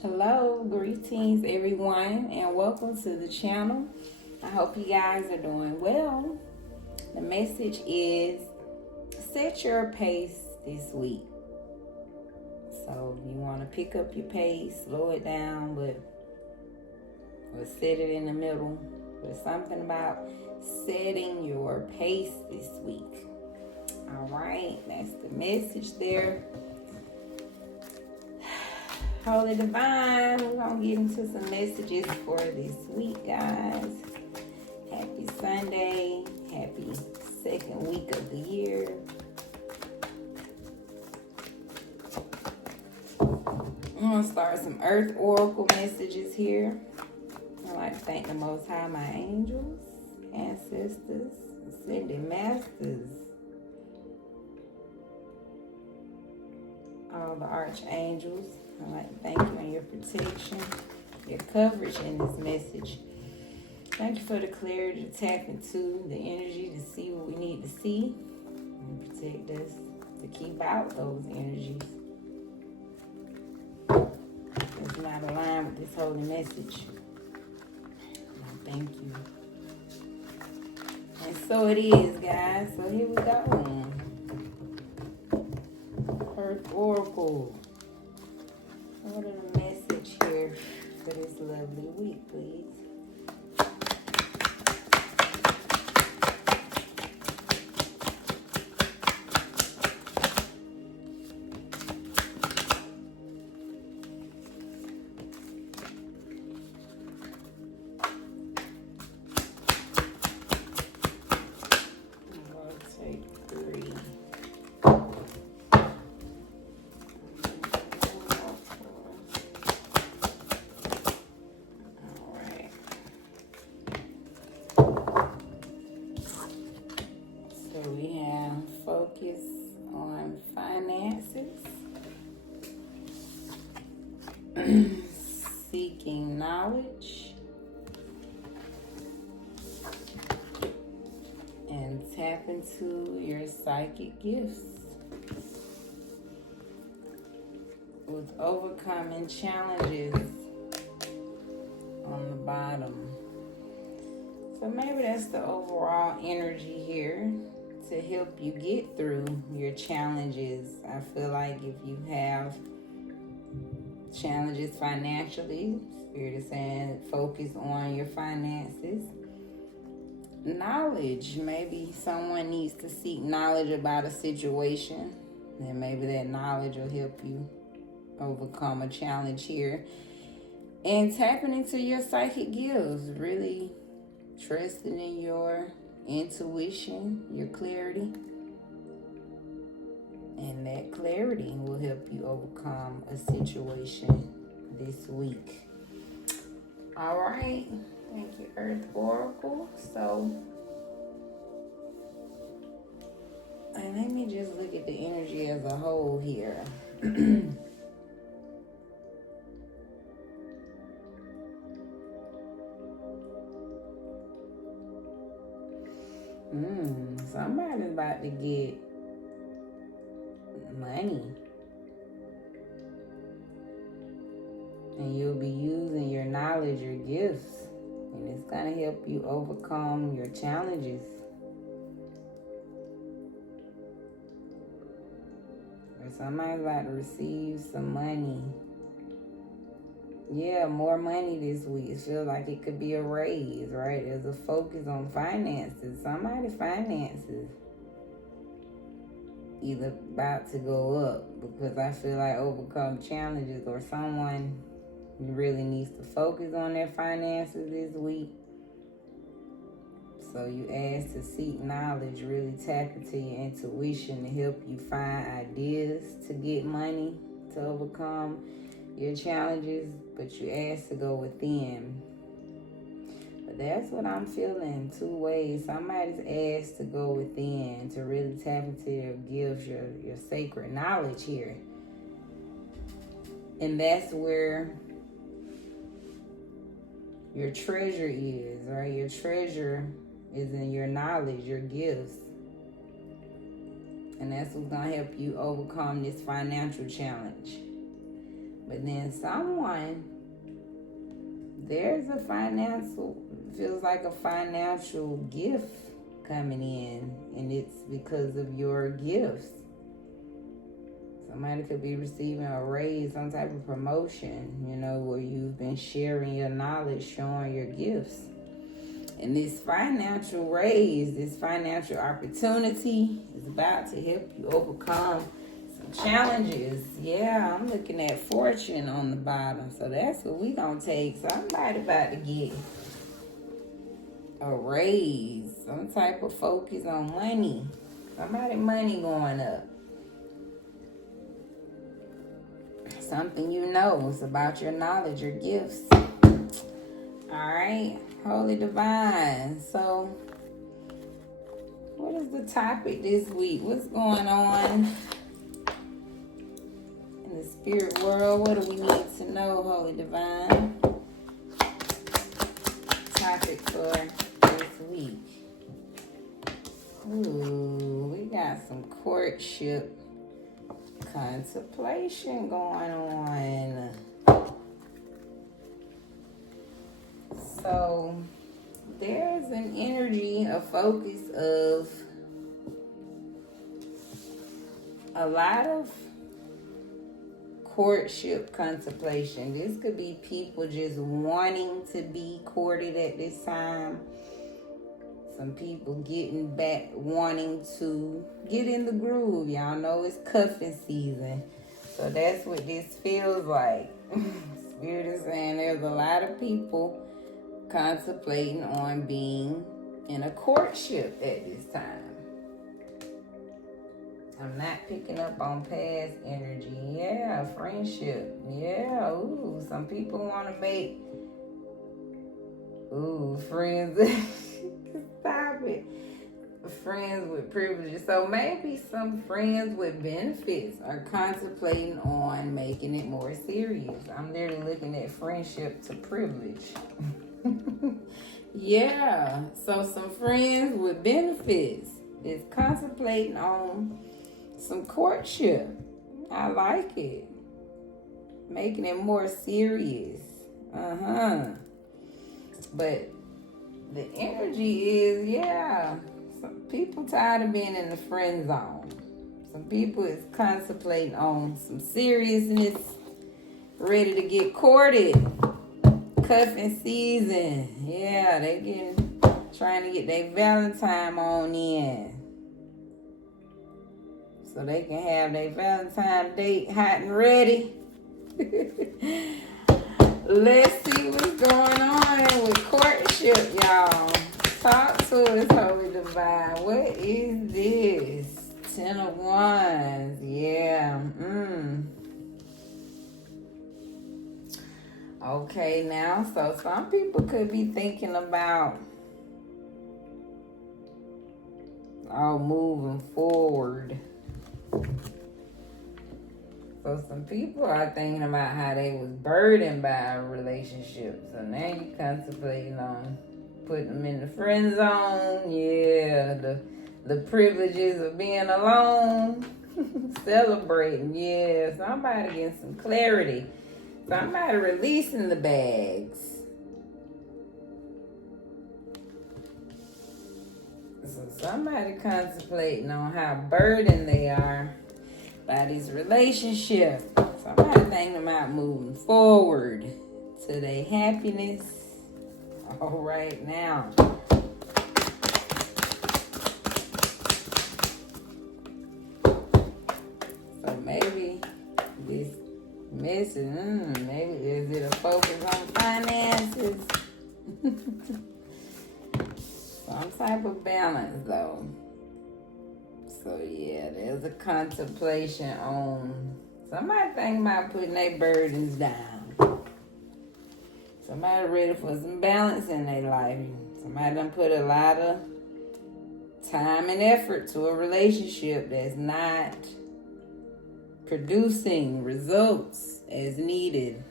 Hello, greetings everyone, and welcome to the channel. I hope you guys are doing well. The message is set your pace this week. So you want to pick up your pace, slow it down, or set it in the middle. There's something about setting your pace this week. All right, that's the message there. Holy Divine, we're going to get into some messages for this week, guys. Happy Sunday. Happy second week of the year. I'm going to start some Earth Oracle messages here. I'd like to thank the Most High, my angels, ancestors, ascended masters, all the archangels. I'd like to thank you on your protection, your coverage in this message. Thank you for the clarity to tap into, the energy to see what we need to see, and protect us to keep out those energies. It's not aligned with this holy message. Thank you. And so it is, guys. So here we go. Earth Oracle. What is the message here for this lovely week, please? We have focus on finances, seeking knowledge, and tap into your psychic gifts. With overcoming challenges on the bottom. So maybe that's the overall energy here to help you get through your challenges. I feel like if you have challenges financially, Spirit is saying focus on your finances. Knowledge, maybe someone needs to seek knowledge about a situation, and maybe that knowledge will help you overcome a challenge here. And tapping into your psychic gifts, really trusting in your intuition, your clarity, and that clarity will help you overcome a situation this week. All right, thank you, Earth Oracle. So, and let me just look at the energy as a whole here. Somebody's about to get money. And you'll be using your knowledge, your gifts. And it's going to help you overcome your challenges. Or somebody's about to receive some money. Yeah, more money this week. It feels like it could be a raise, right? There's a focus on finances. Somebody's finances either about to go up because I feel like overcome challenges, or someone really needs to focus on their finances this week. So you ask to seek knowledge, really tap into your intuition to help you find ideas to get money, to overcome your challenges, but you ask to go within. But that's what I'm feeling, two ways. Somebody's asked to go within, to really tap into your gifts, your sacred knowledge here. And that's where your treasure is, right? Your treasure is in your knowledge, your gifts. And that's what's going to help you overcome this financial challenge. But then feels like a financial gift coming in, and it's because of your gifts. Somebody could be receiving a raise, some type of promotion, where you've been sharing your knowledge, showing your gifts. And this financial raise, this financial opportunity is about to help you overcome some challenges. Yeah, I'm looking at fortune on the bottom. So that's what we gonna take. Somebody about to get a raise, some type of focus on money. Somebody money going up. Something it's about your knowledge, your gifts. All right, Holy Divine. So, what is the topic this week? What's going on in the spirit world? What do we need to know, Holy Divine? Topic for this week. Ooh, we got some courtship contemplation going on. So there's an energy, a focus of a lot of courtship contemplation. This could be people just wanting to be courted at this time. Some people getting back, wanting to get in the groove. Y'all know it's cuffing season. So that's what this feels like. Spirit is saying there's a lot of people contemplating on being in a courtship at this time. I'm not picking up on past energy. Yeah, friendship. Yeah, ooh, some people want to make, friends. Stop it. Friends with privileges. So maybe some friends with benefits are contemplating on making it more serious. I'm literally looking at friendship to privilege. Yeah. So some friends with benefits is contemplating on some courtship. I like it. Making it more serious. But the energy is, some people tired of being in the friend zone. Some people is contemplating on some seriousness, ready to get courted. Cuffing season. Yeah, they trying to get their Valentine on in. So they can have their Valentine date hot and ready. Let's see what's going on with courtship, y'all. Talk to us, Holy Divine. What is this? 10 of Wands. Yeah. Okay, now, so some people could be thinking about moving forward. So some people are thinking about how they was burdened by a relationship. So now you contemplating on putting them in the friend zone. Yeah, the privileges of being alone. Celebrating. Yeah, somebody getting some clarity. Somebody releasing the bags. So somebody contemplating on how burdened they are by this relationship. Somebody thinking about moving forward to their happiness. All right, now. So maybe this message, maybe is it a focus on finances? Some type of balance, though. So yeah, there's a contemplation on somebody thinking about putting their burdens down. Somebody ready for some balance in their life. Somebody done put a lot of time and effort to a relationship that's not producing results as needed.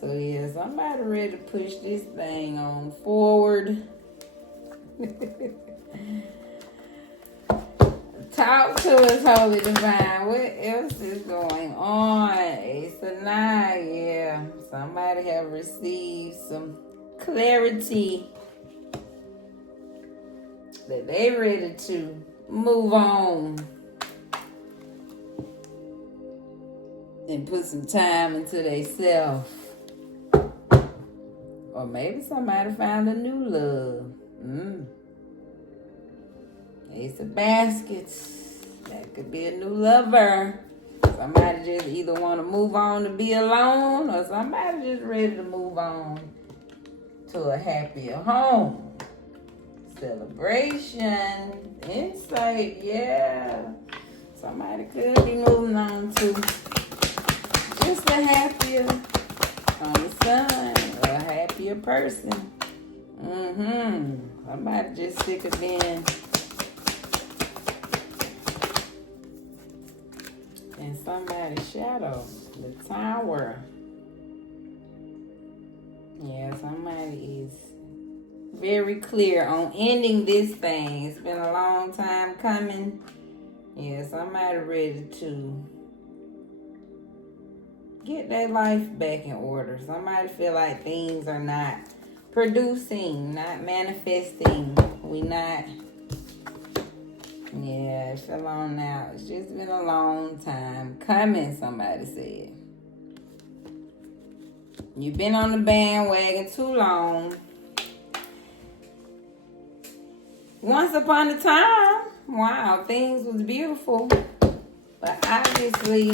So yeah, somebody ready to push this thing on forward. Talk to us, Holy Divine. What else is going on? Ace of Nine, yeah. Somebody have received some clarity that they ready to move on and put some time into themselves. Or maybe somebody found a new love. Ace of Baskets. That could be a new lover. Somebody just either want to move on to be alone, or somebody just ready to move on to a happier home. Celebration, insight, yeah. Somebody could be moving on to just a happier son, or a happier person. Somebody just sick of being in somebody's shadow. The Tower. Yeah, somebody is very clear on ending this thing. It's been a long time coming. Yeah, somebody ready to get their life back in order. Somebody feel like things are not producing, not manifesting. Yeah, it's a long now. It's just been a long time coming, somebody said. You've been on the bandwagon too long. Once upon a time, wow, things was beautiful. But obviously,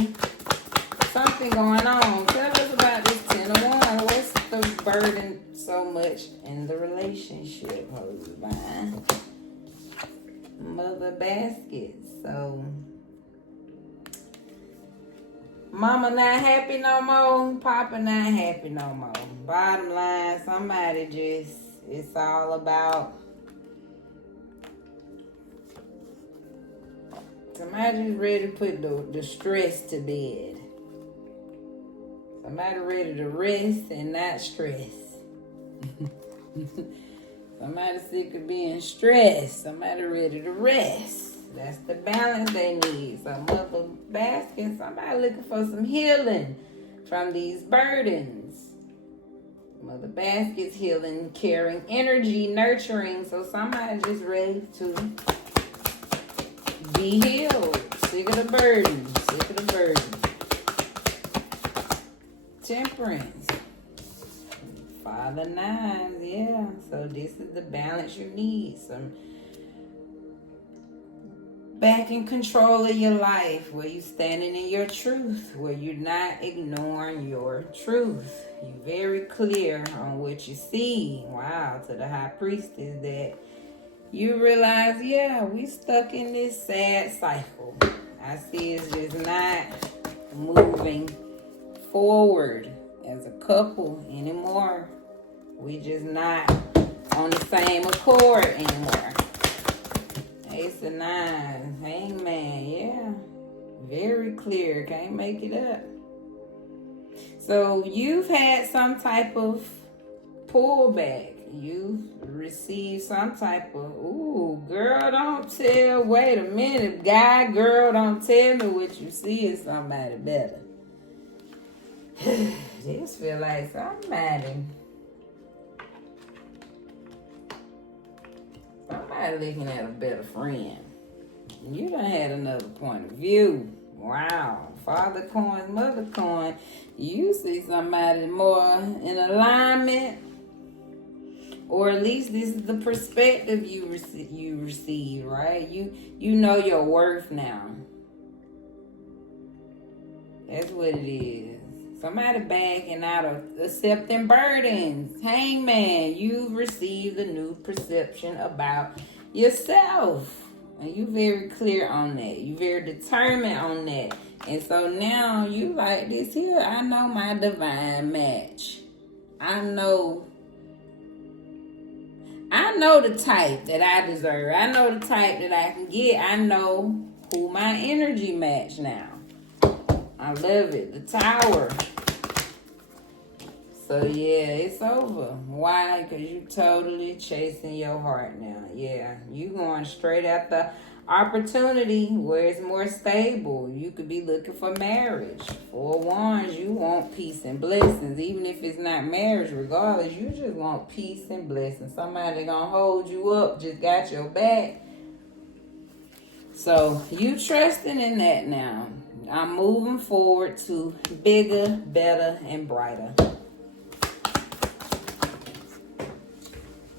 something going on. Tell us about this 10 of Wands. What's the burden so much in the relationship, Holy Divine? Mother Basket. So, Mama not happy no more. Papa not happy no more. Bottom line, somebody just, it's all about, somebody's ready to put the stress to bed. Somebody ready to rest and not stress. Somebody sick of being stressed. Somebody ready to rest. That's the balance they need. So Mother Basket, somebody looking for some healing from these burdens. Mother Basket's healing, caring, energy, nurturing. So somebody just ready to be healed. Sick of the burden. Sick of the burden. Temperance. Father Nines, yeah. So this is the balance you need. Some back in control of your life, where you standing in your truth, where you're not ignoring your truth. You're very clear on what you see. Wow, to the High Priestess, that you realize, yeah, we stuck in this sad cycle. I see it's just not moving forward as a couple anymore. We just not on the same accord anymore. Ace of Nines, Hangman, yeah. Very clear, can't make it up. So you've had some type of pullback. You've received some type of, ooh, girl, don't tell, wait a minute, guy, girl, don't tell me what you see is somebody better. This feel like somebody looking at a better friend. You done had another point of view. Wow. Father coin, mother coin. You see somebody more in alignment, or at least this is the perspective you receive, right? You know your worth now. That's what it is. Somebody backing out of accepting burdens. Hangman, you've received a new perception about yourself. And you're very clear on that. You're very determined on that. And so now you like this here. I know my divine match. I know the type that I deserve. I know the type that I can get. I know who my energy match now. I love it. The Tower. So, yeah, it's over. Why? Because you totally chasing your heart now. Yeah, you going straight after opportunity where it's more stable. You could be looking for marriage. Four of Wands, you want peace and blessings. Even if it's not marriage, regardless, you just want peace and blessings. Somebody gonna hold you up, just got your back. So you trusting in that now. I'm moving forward to bigger, better, and brighter.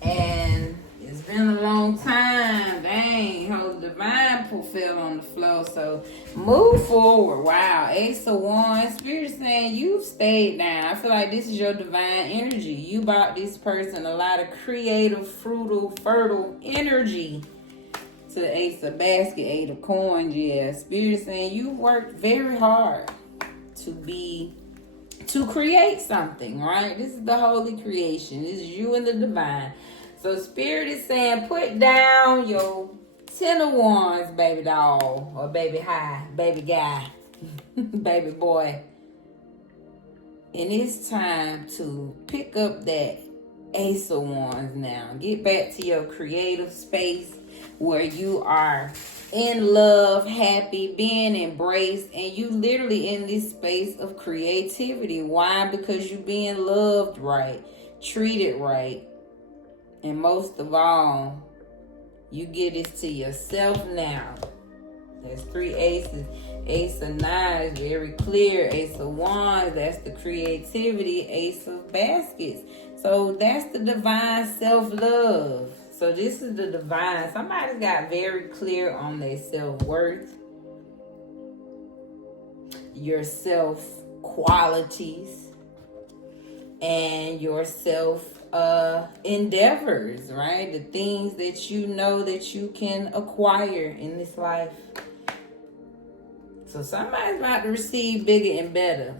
And it's been a long time. Dang, whole divine fell on the floor. So move forward. Wow, Ace of Wands. Spirit is saying you've stayed down. I feel like this is your divine energy. You bought this person a lot of creative, fruitful, fertile energy. To the Ace of Basket, Eight of Coins, yeah. Spirit is saying you worked very hard to create something, right? This is the holy creation. This is you and the divine. So Spirit is saying put down your 10 of Wands, baby doll, or baby high, baby guy, baby boy. And it's time to pick up that Ace of Wands now. Get back to your creative space, where you are in love, happy, being embraced, and you literally in this space of creativity. Why? Because you being loved right, treated right, and most of all, you get this to yourself now. There's 3 aces. Ace of Knives, very clear. Ace of Wands, that's the creativity. Ace of Baskets. So that's the divine self-love. So this is the divine. Somebody's got very clear on their self-worth, your self-qualities, and your self-endeavors, right? The things that you know that you can acquire in this life. So somebody's about to receive bigger and better.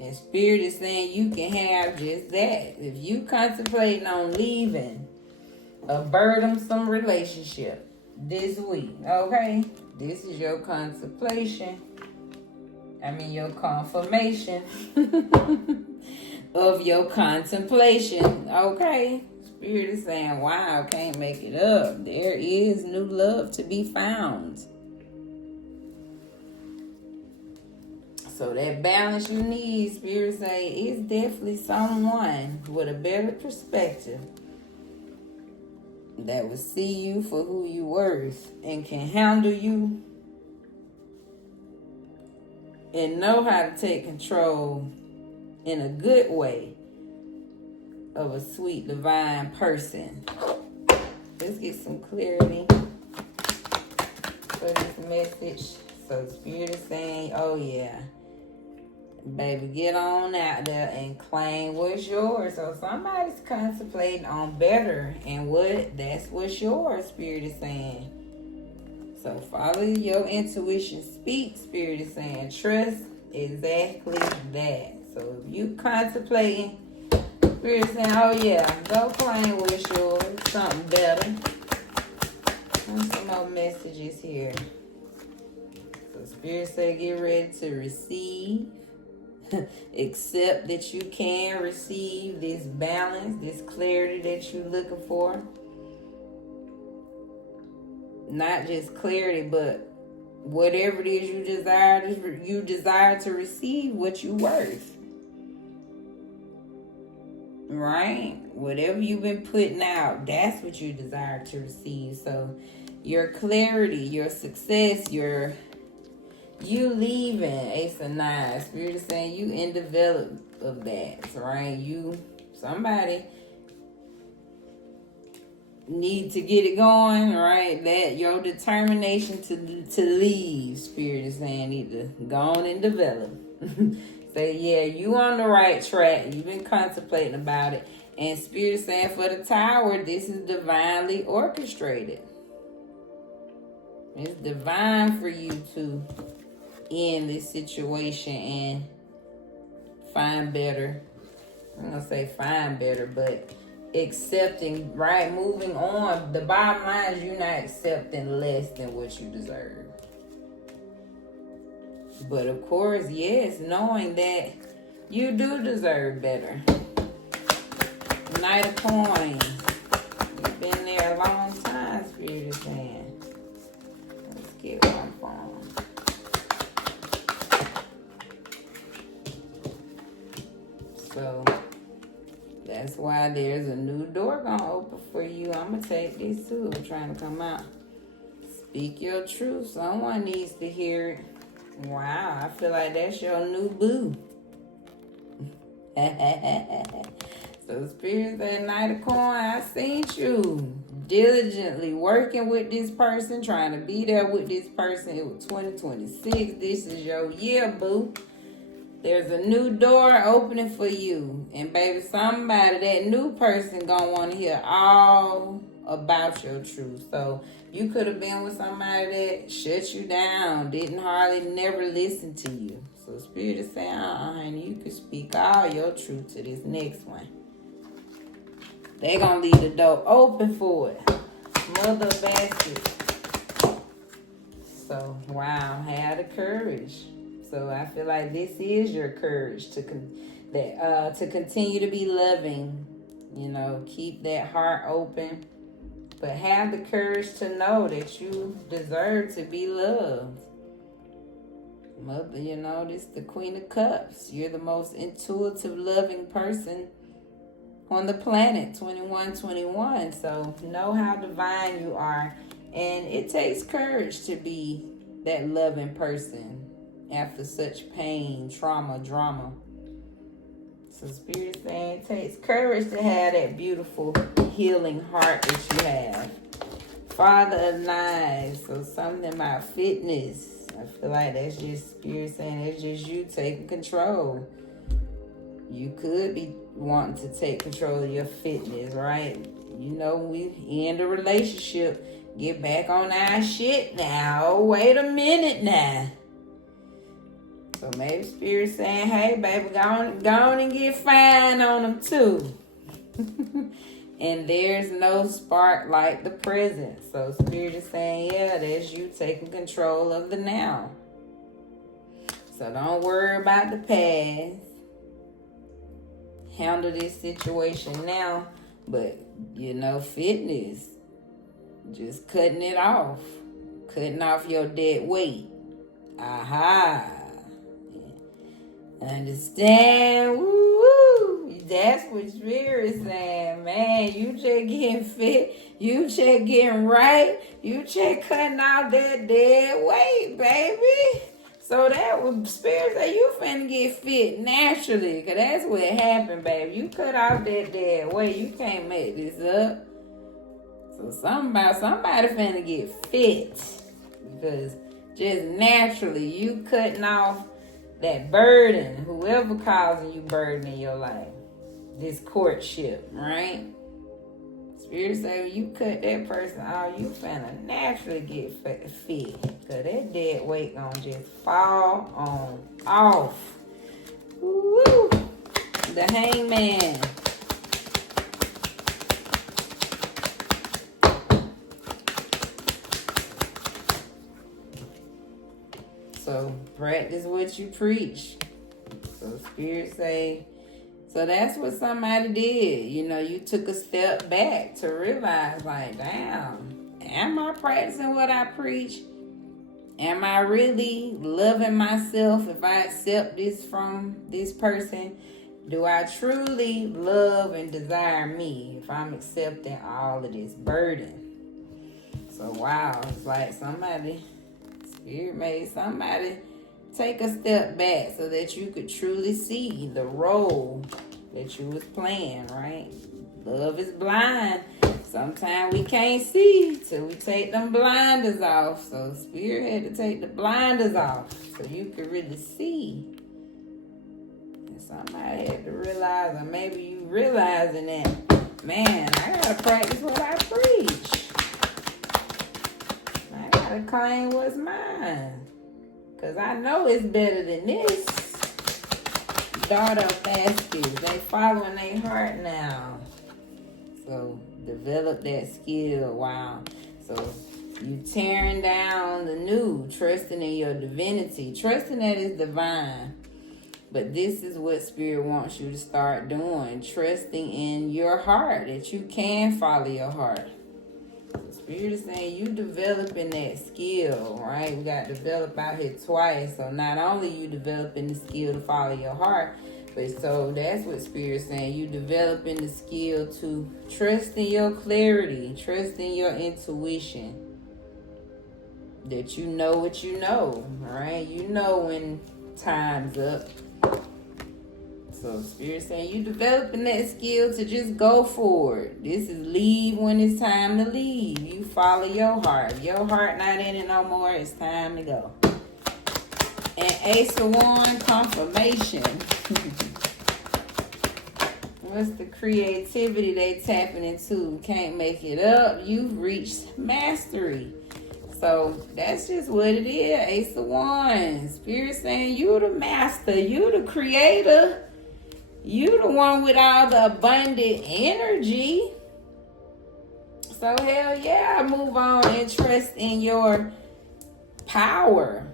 And Spirit is saying you can have just that. If you contemplating on leaving a burdensome relationship this week, okay? This is your contemplation. Your confirmation of your contemplation, okay? Spirit is saying, wow, can't make it up. There is new love to be found. So that balance you need, Spirit say, is definitely someone with a better perspective that will see you for who you worth and can handle you and know how to take control in a good way of a sweet divine person. Let's get some clarity for this message. So Spirit is saying, oh yeah, baby, get on out there and claim what's yours. So somebody's contemplating on better, and that's what's yours, Spirit is saying. So follow your intuition, speak, Spirit is saying. Trust exactly that. So if you contemplating, Spirit is saying, oh yeah, go claim what's yours, something better. And some more messages here. So Spirit say, get ready to receive. Accept that you can receive this balance, this clarity that you're looking for. Not just clarity, but whatever it is you desire to receive what you worth. Right? Whatever you've been putting out, that's what you desire to receive. So your clarity, your success, you leaving, Ace of Knives. Spirit is saying you in development of that, right? Somebody need to get it going, right? That your determination to leave, Spirit is saying, need to go on and develop. Say, yeah, you on the right track. You've been contemplating about it. And Spirit is saying for the Tower, this is divinely orchestrated. It's divine for you to end this situation and find better. I'm going to say find better, but accepting, right? Moving on. The bottom line is you're not accepting less than what you deserve. But of course, yes, knowing that you do deserve better. Knight of Coins. You've been there a long time, Spirit is saying. Let's get one phone. So that's why there's a new door gonna open for you. I'm gonna take this too. I'm trying to come out. Speak your truth. Someone needs to hear it. Wow, I feel like that's your new boo. So Spirit that Knight of Coin, I seen you diligently working with this person, trying to be there with this person. It was 2026. This is your year, boo. There's a new door opening for you. And baby, somebody, that new person gonna want to hear all about your truth. So you could have been with somebody that shut you down, didn't hardly never listen to you. So Spirit is saying, honey, you can speak all your truth to this next one. They gonna leave the door open for it. Mother of baskets. So wow, have the courage. So I feel like this is your courage to continue to be loving. You know, keep that heart open, but have the courage to know that you deserve to be loved. Mother, you know, this is the Queen of Cups. You're the most intuitive, loving person on the planet, 2121. So know how divine you are. And it takes courage to be that loving person after such pain, trauma, drama. So Spirit is saying it takes courage to have that beautiful healing heart that you have. Father of Knives. So something about fitness. I feel like that's just Spirit saying it's just you taking control. You could be wanting to take control of your fitness, right? You know, we end a relationship, get back on our shit now. Wait a minute now. So maybe Spirit saying, hey, baby, go on and get fine on them too. And there's no spark like the present. So Spirit is saying, yeah, that's you taking control of the now. So don't worry about the past. Handle this situation now. But, you know, fitness, just cutting it off. Cutting off your dead weight. Aha. Understand? Woo! That's what Spirit is saying, man. You just getting fit. You just getting right. You just cutting off that dead weight, baby. So that was Spirit say you finna get fit naturally. Because that's what happened, baby. You cut off that dead weight. You can't make this up. So somebody finna get fit. Because just naturally, you cutting off that burden, whoever causing you burden in your life, this courtship, right? Spirit say when you cut that person off, you finna naturally get fit. Cause that dead weight gonna just fall on off. Woo! The Hangman. So practice what you preach. So Spirit say, so that's what somebody did. You know, you took a step back to realize, like, damn, am I practicing what I preach? Am I really loving myself if I accept this from this person? Do I truly love and desire me if I'm accepting all of this burden? So wow, it's like Spirit made somebody take a step back so that you could truly see the role that you was playing, right? Love is blind. Sometimes we can't see till we take them blinders off. So Spirit had to take the blinders off so you could really see. And somebody had to realize, or maybe you realizing that, man, I gotta practice what I preach. I gotta claim what's mine. Because I know it's better than this. Daughter of baskets. They following their heart now. So develop that skill. Wow. So you tearing down the new. Trusting in your divinity. Trusting that it's divine. But this is what Spirit wants you to start doing. Trusting in your heart, that you can follow your heart. Spirit is saying you developing that skill, right? We got developed out here twice. So not only you developing the skill to follow your heart, but so that's what Spirit is saying. You developing the skill to trust in your clarity, trust in your intuition. That you know what you know, right? You know when time's up. So Spirit saying you developing that skill to just go for it. This is leave when it's time to leave. You follow your heart. If your heart not in it no more, it's time to go. And Ace of Wands, confirmation. What's the creativity they tapping into? Can't make it up. You've reached mastery. So that's just what it is. Ace of Wands. Spirit saying you the master. You the creator. You the one with all the abundant energy. So hell yeah, move on and trust in your power.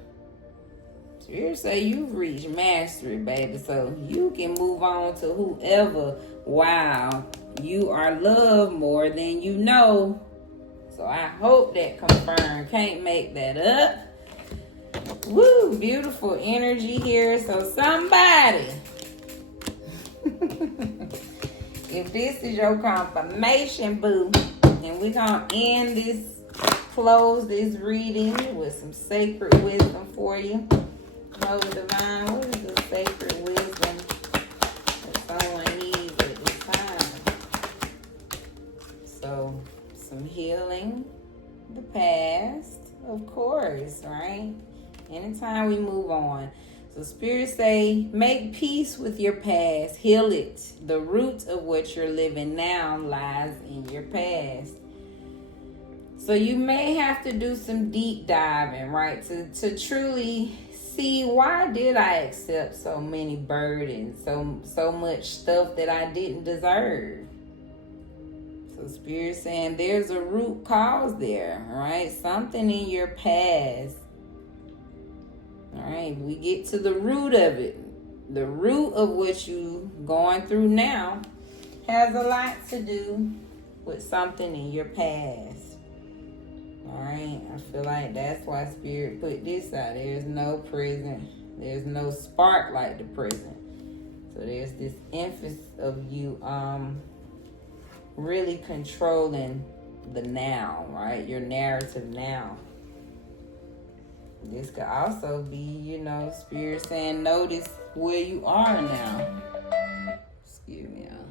Spirit say you've reached mastery, baby. So you can move on to whoever while you are loved more than you know. So I hope that confirmed. Can't make that up. Woo, beautiful energy here. So somebody, if this is your confirmation, boo, and we're going to close this reading with some sacred wisdom for you. Know divine, what is the sacred wisdom that someone needs at this time? So, some healing the past, of course, right? Anytime we move on. So Spirit say, make peace with your past. Heal it. The root of what you're living now lies in your past. So you may have to do some deep diving, right? To truly see, why did I accept so many burdens, so much stuff that I didn't deserve? So Spirit saying there's a root cause there, right? Something in your past. All right, we get to the root of it. The root of what you going through now has a lot to do with something in your past. All right, I feel like that's why Spirit put this out. There's no present. There's no spark like the present. So there's this emphasis of you really controlling the now, right? Your narrative now. This could also be, Spirit saying, notice where you are now. Excuse me, y'all.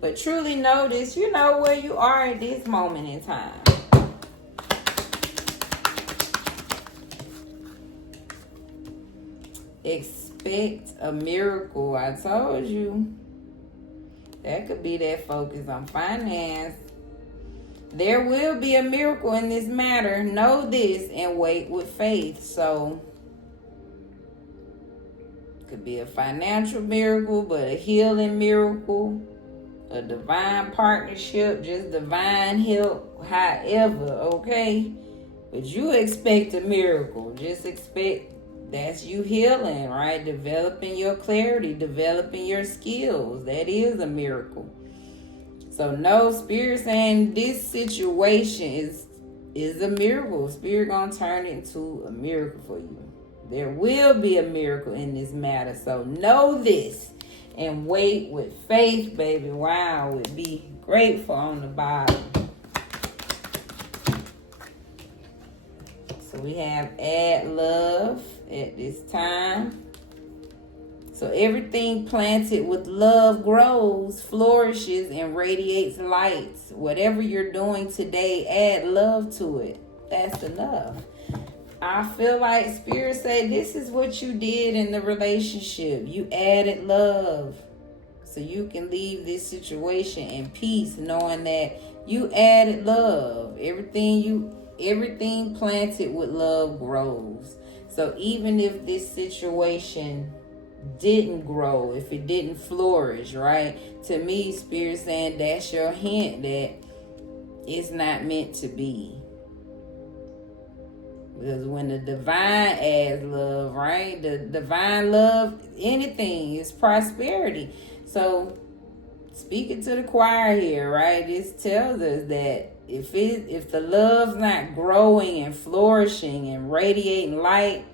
But truly notice, where you are at this moment in time. Expect a miracle. I told you. That could be that focus on finance. There will be a miracle in this matter. Know this and wait with faith. So, could be a financial miracle, but a healing miracle, a divine partnership, just divine help, however, okay? But you expect a miracle. Just expect that's you healing, right? Developing your clarity, developing your skills. That is a miracle. So no, Spirit saying this situation is a miracle. Spirit gonna turn it into a miracle for you. There will be a miracle in this matter. So know this and wait with faith, baby. Wow, would be grateful on the bottom. So we have add love at this time. So everything planted with love grows, flourishes, and radiates lights. Whatever you're doing today, add love to it. That's enough. I feel like Spirit say this is what you did in the relationship. You added love. So you can leave this situation in peace, knowing that you added love. Everything planted with love grows. So even if this situation didn't grow, if it didn't flourish, right? To me, Spirit saying that's your hint that it's not meant to be. Because when the divine adds love, right? The divine love, anything is prosperity. So speaking to the choir here, right? This tells us that if the love's not growing and flourishing and radiating light,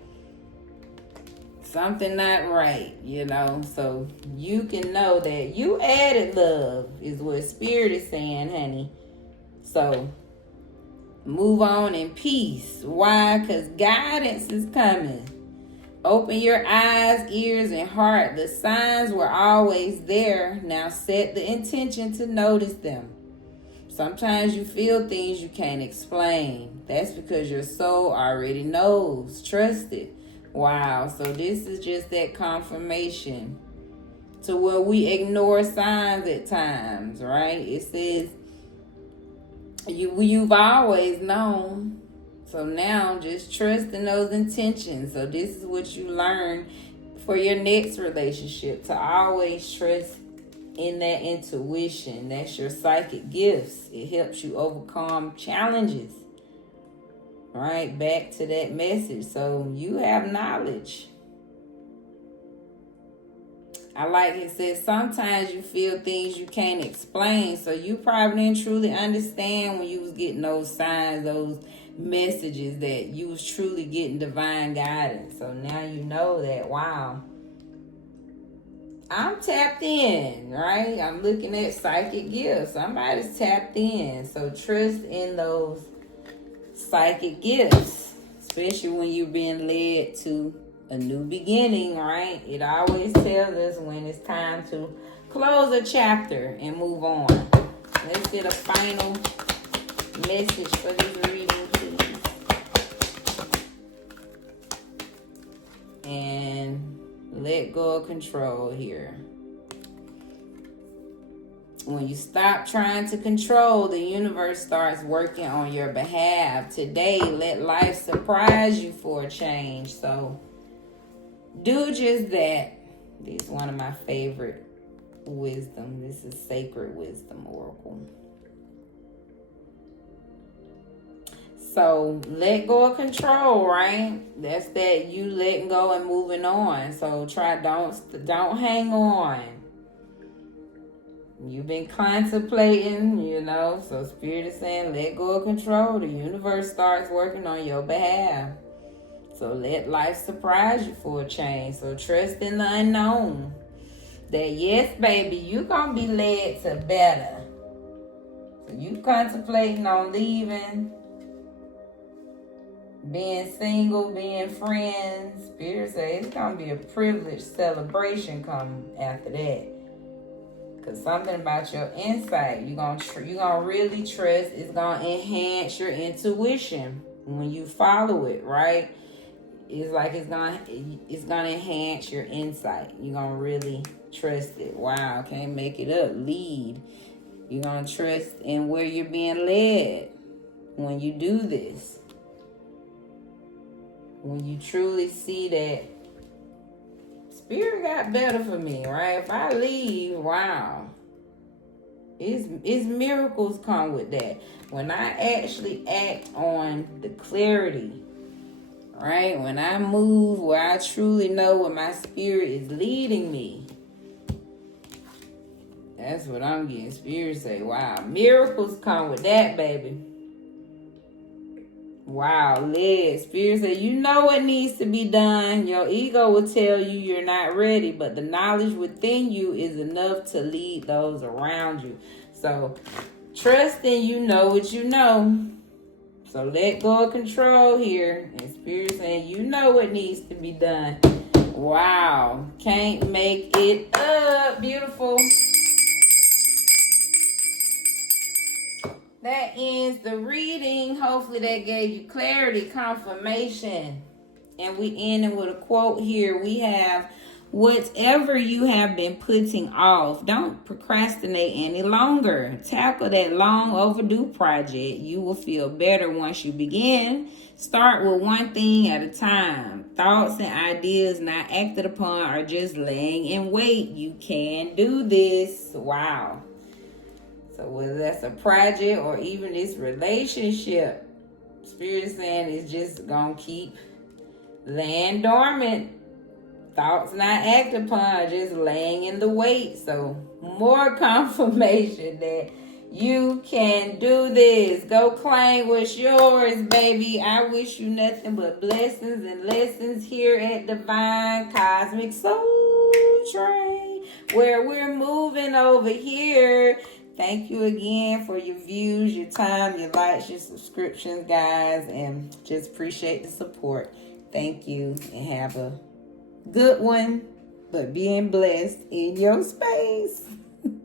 something not right, So you can know that you added love is what Spirit is saying, honey. So move on in peace. Why? Because guidance is coming. Open your eyes, ears, and heart. The signs were always there. Now set the intention to notice them. Sometimes you feel things you can't explain. That's because your soul already knows. Trust it. Wow. So this is just that confirmation to where we ignore signs at times, right? It says you've always known. So now just trust in those intentions. So this is what you learn for your next relationship, to always trust in that intuition. That's your psychic gifts. It helps you overcome challenges. Right? Back to that message. So you have knowledge. I like it says sometimes you feel things you can't explain. So you probably didn't truly understand when you was getting those signs, those messages, that you was truly getting divine guidance. So now you know that, wow, I'm tapped in, right? I'm looking at psychic gifts. Somebody's tapped in. So trust in those psychic gifts, especially when you're being led to a new beginning, right? It always tells us when it's time to close a chapter and move on. Let's get a final message for this reading, please. And let go of control here. When you stop trying to control, the universe starts working on your behalf. Today, let life surprise you for a change. So do just that. This is one of my favorite wisdom. This is Sacred Wisdom Oracle. So let go of control, right? That's that you letting go and moving on. So don't hang on. You've been contemplating, so Spirit is saying let go of control. The universe starts working on your behalf. So let life surprise you for a change. So trust in the unknown. That yes, baby, you're going to be led to better. So you contemplating on leaving, being single, being friends. Spirit says it's going to be a privileged celebration come after that. Because something about your insight, you're gonna really trust. It's going to enhance your intuition when you follow it, right? It's like it's gonna enhance your insight. You're gonna really trust it. Wow, can't make it up. Lead. You're gonna trust in where you're being led when you do this. When you truly see that Spirit got better for me, right? If I leave, wow. It's miracles come with that. When I actually act on the clarity, right? When I move where I truly know where my spirit is leading me. That's what I'm getting. Spirit say, wow, miracles come with that, baby. Wow, led. Spirit say, you know what needs to be done. Your ego will tell you you're not ready, but the knowledge within you is enough to lead those around you. So trust in you know what you know. So let go of control here. And Spirit saying, you know what needs to be done. Wow. Can't make it up. Beautiful. That ends the reading. Hopefully that gave you clarity, confirmation. And we ending with a quote here. We have, whatever you have been putting off, don't procrastinate any longer. Tackle that long overdue project. You will feel better once you begin. Start with one thing at a time. Thoughts and ideas not acted upon are just laying in wait. You can do this. Wow. So whether that's a project or even this relationship, Spirit is saying it's just gonna keep laying dormant. Thoughts not acted upon, just laying in the wait. So more confirmation that you can do this. Go claim what's yours, baby. I wish you nothing but blessings and lessons here at Divine Cosmic Soul Train, where we're moving over here. Thank you again for your views, your time, your likes, your subscriptions, guys, and just appreciate the support. Thank you, and have a good one, but being blessed in your space.